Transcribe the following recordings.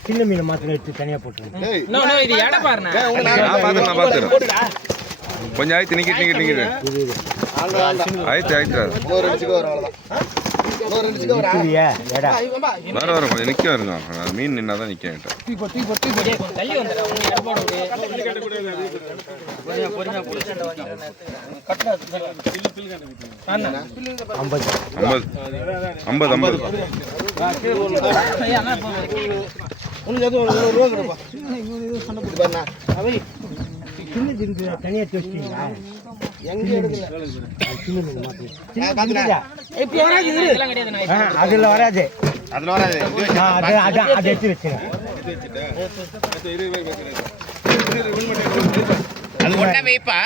சின்ன மீன் மாத்திரம் எடுத்து தனியா போட்டு கொஞ்சம் ஆயிடுச்சு நிக்கிட்டு ஆயிடுச்சு வர கொஞ்சம் நிக்க வருங்க மீன் நின்னாதான் நிக்க தனியா வச்சிட்டீங்களா எங்க எடுக்கல அதுல வராது அதை எடுத்து வச்சுங்க அது ஒண்ணே வைப்பா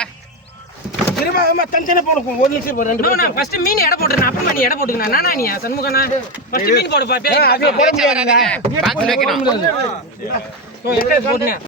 திரும்ப தனித்தனி போடுவோம் ஒரு நிமிஷம் நான் ஃபர்ஸ்ட் மீன் எடை போட்டுறேன் அப்புறமா நீ எடை போட்டுங்க நானா நீ சண்முகனா ஃபர்ஸ்ட் மீன் போடு பாப்பே பாக்ஸ் வைக்கணும் எடை போடுங்க